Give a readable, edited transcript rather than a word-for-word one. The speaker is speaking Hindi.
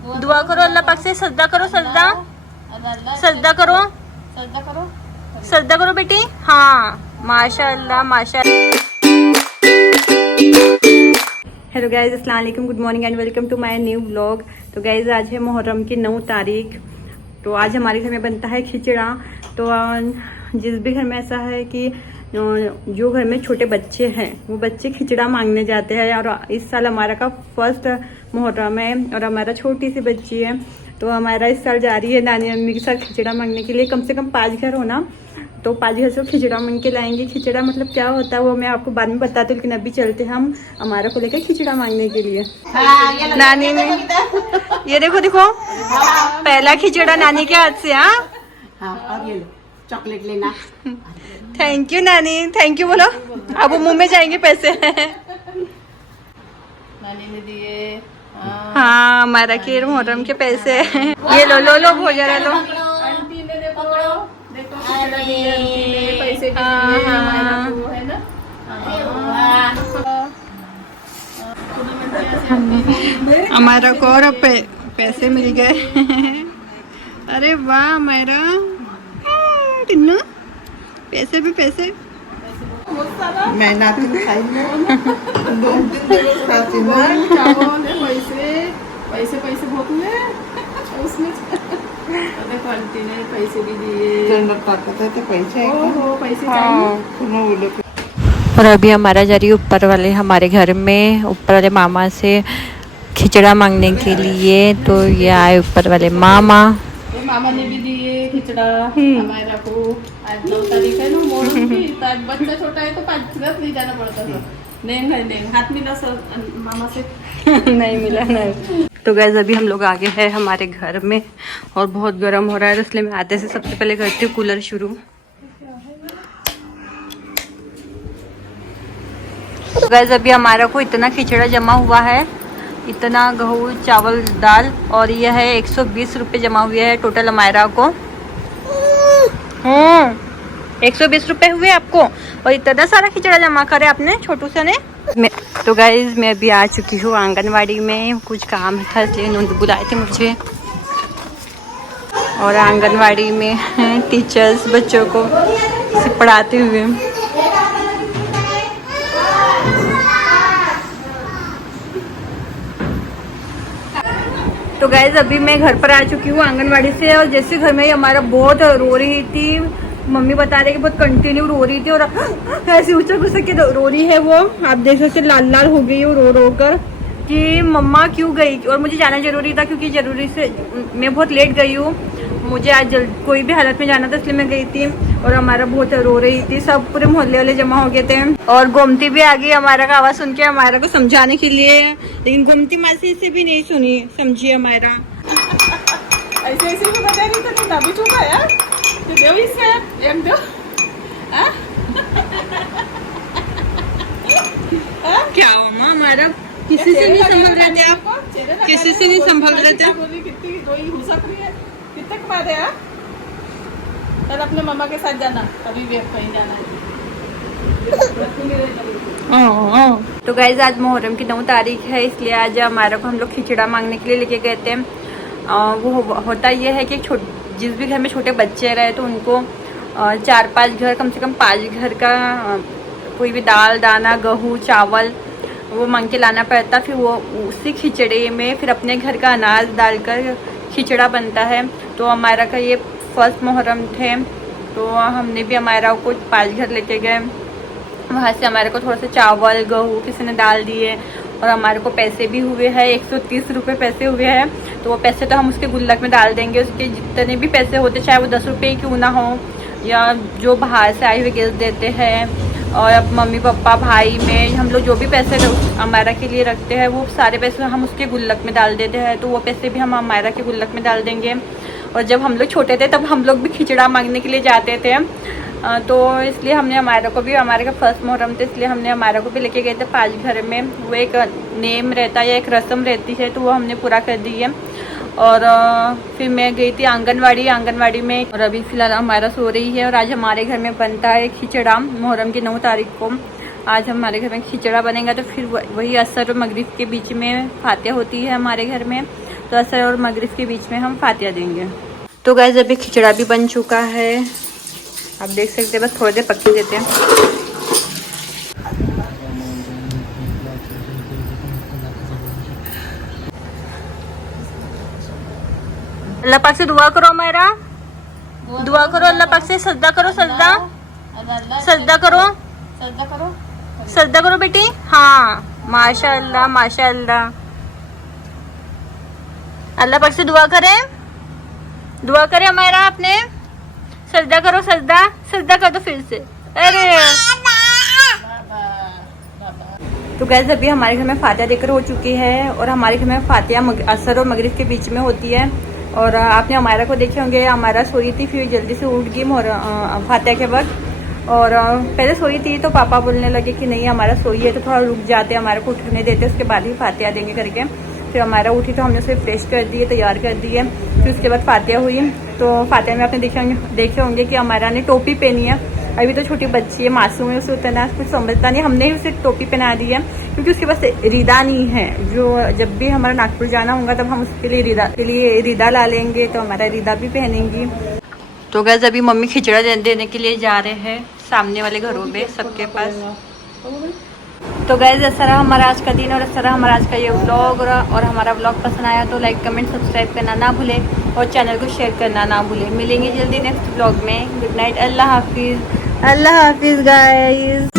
दुआ करो अल्लाह पाक से, सजदा करो, सजदा सजदा करो, सजदा करो बेटी। हाँ माशाअल्लाह माशाअल्लाह। हेलो गाइज, अस्सलाम वालेकुम, good morning and welcome to my new vlog. तो गाइज आज है मुहर्रम की 9 तारीख। तो आज हमारे घर में बनता है खिचड़ा। तो जिस भी घर में ऐसा है कि जो घर में छोटे बच्चे हैं वो बच्चे खिचड़ा मांगने जाते हैं। और इस साल हमारा का फर्स्ट मुहर्रम है और हमारा छोटी सी बच्ची है। तो हमारा इस साल जा रही है नानी अम्मी के साथ खिचड़ा मांगने के लिए। कम से कम 5 घर हो ना, तो 5 घर से खिचड़ा मांग के लाएंगे। खिचड़ा मतलब क्या होता है वो मैं आपको बाद में बताती हूँ, लेकिन अभी चलते हैं हम हमारा को लेकर खिचड़ा मांगने के लिए। नानी ने ये देखो देखो पहला खिचड़ा नानी के हाथ से। हाँ चॉकलेट लेना। थैंक यू नानी, थैंक यू बोलो। अब वो मुंह में जाएंगे पैसे। नानी ने दिए। हाँ हमारा के मुहर्रम के पैसे। ये लो लो लो भोजन लो। आंटी ने देखो पैसे है ना। हमारा को और पैसे मिल गए। अरे वाह मेरा टिन्नू, पैसे भी पैसे। मैं नाती खाई पैसे पैसे बहुत हुए उसमें। क्वालिटी ने पैसे भी दिए। पैसे और अभी हमारा जा रही है ऊपर वाले हमारे घर में, ऊपर वाले मामा से खिचड़ा मांगने के लिए। तो ये आए ऊपर वाले मामा। मामा ने भी दिए खिचड़ा हमारा को। आज 9 तारीख है ना, मोहर्रम की। तो आज बच्चा छोटा है तो 5 घर नहीं जाना पड़ता था। नहीं हाथ मिला सर मामा से। नहीं मिला नहीं। तो गैस अभी हम लोग आगे हैं हमारे घर में और बहुत गर्म हो रहा है, इसलिए मैं आते से सबसे पहले करती हूँ कूलर शुरू। तो गैस अभी हमारा को इतना खिचड़ा जमा हुआ है, इतना गेहूँ चावल दाल, और यह है 120 रुपये जमा हुए है टोटल हमारा को। 120 रुपये हुए आपको, और इतना सारा खिचड़ा जमा करे आपने छोटू से ने। तो गाइज मैं अभी आ चुकी हूँ आंगनवाड़ी में, कुछ काम था इसलिए उन्होंने बुलाए थे मुझे। और आंगनवाड़ी में टीचर्स बच्चों को पढ़ाते हुए। तो गाइज अभी मैं घर पर आ चुकी हूँ आंगनवाड़ी से, और जैसे घर में हमारा बहुत रो रही थी, मम्मी बता रहे कि बहुत कंटिन्यू रो रही थी और ऐसे ऊंचा घुसा के रो रही है वो। आप देख सकते लाल लाल हो गई वो रो कर कि मम्मा क्यों गई। और मुझे जाना जरूरी था क्योंकि जरूरी से मैं बहुत लेट गई हूँ, मुझे आज कोई भी हालत में जाना था इसलिए मैं गई थी। और हमारा बहुत रो रही थी, सब पूरे मोहल्ले वाले जमा हो गए थे। और गोमती भी आ गई हमारा का आवाज़ सुन के हमारा को समझाने के लिए, लेकिन गोमती मासी से भी नहीं सुनी समझी हमारा। ऐसे ऐसे तो बता नहीं था। तो अभी चुप है यार। तो देव इससे एक दो। क्या हुआ हमारा, किसी से नहीं संभल रहे थे आप, किसी से नहीं संभल रहे थे। कितनी रोई हुसक रही है, कितने के बाद है। कल अपने मामा के साथ जाना, कभी भी कहीं जाना है। तो गाइज आज मुहर्रम की 9 तारीख है, इसलिए आज हमारा को हम लोग खिचड़ा मांगने के लिए लेके गए थे। वो होता ये है कि जिस भी घर में छोटे बच्चे रहे तो उनको 4-5 घर, कम से कम 5 घर का कोई भी दाल दाना गेहूँ चावल वो मांग के लाना पड़ता। फिर वो उसी खिचड़े में फिर अपने घर का अनाज डालकर खिचड़ा बनता है। तो हमारा का ये फर्स्ट मुहर्रम थे, तो हमने भी हमारा को 5 घर लेके गए। वहाँ से हमारे को थोड़ा सा चावल गेहूँ किसी ने डाल दिए, और हमारे को पैसे भी हुए हैं 130 रुपये पैसे हुए हैं। तो वो पैसे तो हम उसके गुल्लक में डाल देंगे। उसके जितने भी पैसे होते चाहे वो 10 रुपये क्यों ना हो, या जो बाहर से आए हुए गेस्ट देते हैं, और अब मम्मी पापा भाई में हम लोग जो भी पैसे हमारा के लिए रखते हैं वो सारे पैसे हम उसके गुल्लक में डाल देते हैं। तो वो पैसे भी हम हमारा के गुल्लक में डाल देंगे। और जब हम लोग छोटे थे तब हम लोग भी खिचड़ा मांगने के लिए जाते थे, तो इसलिए हमने हमारा को भी, हमारे का फर्स्ट मुहर्रम थे इसलिए हमने हमारा को भी लेके गए थे 5 घर में। वो एक नेम रहता है या एक रस्म रहती है, तो वो हमने पूरा कर दी है। और फिर मैं गई थी आंगनवाड़ी में, और अभी फ़िलहाल हमारा सो रही है। और आज हमारे घर में बनता है खिचड़ा मुहर्रम की 9 तारीख को। आज हमारे घर में खिचड़ा बनेगा, तो फिर वही असर और मगरिब के बीच में फातिहा होती है हमारे घर में। तो असर और मगरिब के बीच में हम फातिहा देंगे। तो गाइस अभी खिचड़ा भी बन चुका है, आप देख सकते हैं। बस थोड़ी देर पकने देते हैं। अल्लाह पाक से दुआ करो, मेरा दुआ करो, अल्लाह पाक से सजदा करो, सजदा सजदा करो, सजदा करो बेटी। हाँ माशाअल्लाह माशाअल्लाह। अल्लाह पाक से दुआ करें हमारा। आपने सजदा करो, सजदा सजदा कर दो फिर से। अरे तो गैस अभी हमारे घर में फातिहा देकर हो चुकी है, और हमारे घर में फातिहा असर और मगरिब के बीच में होती है। और आपने हमारा को देखे होंगे, हमारा सोई थी, फिर जल्दी से उठ गई और फातिहा के वक्त। और पहले सोई थी तो पापा बोलने लगे कि नहीं हमारा सोई है तो थोड़ा रुक जाते, हमारे को उठने देते, उसके बाद ही फातिहा देंगे करके। फिर हमारा उठी तो हमने उसे फ्रेश कर दिए, तैयार कर दिए। फिर उसके बाद फातिहा हुई। तो फातिहा में आपने देखे होंगे कि हमारा ने टोपी पहनी है। अभी तो छोटी बच्ची है, मासूम है, उसे उतना कुछ समझता नहीं। हमने ही उसे टोपी पहना दी है क्योंकि उसके पास रिदा नहीं है। जो जब भी हमारा नागपुर जाना होगा तब हम उसके लिए रिदा ला लेंगे, तो हमारा रिदा भी पहनेंगी। तो गैस अभी मम्मी खिचड़ा देने के लिए जा रहे हैं सामने वाले घरों में सबके पास। तो गैस ऐसा रहा हमारा आज का दिन, और ऐसा रहा हमारा आज का ये व्लॉग। और हमारा व्लॉग पसंद आया तो लाइक कमेंट सब्सक्राइब करना ना भूले, और चैनल को शेयर करना ना भूले। मिलेंगे जल्दी नेक्स्ट व्लॉग में। गुड नाइट, अल्लाह हाफिज़, अल्लाह हाफिज़ गाइस।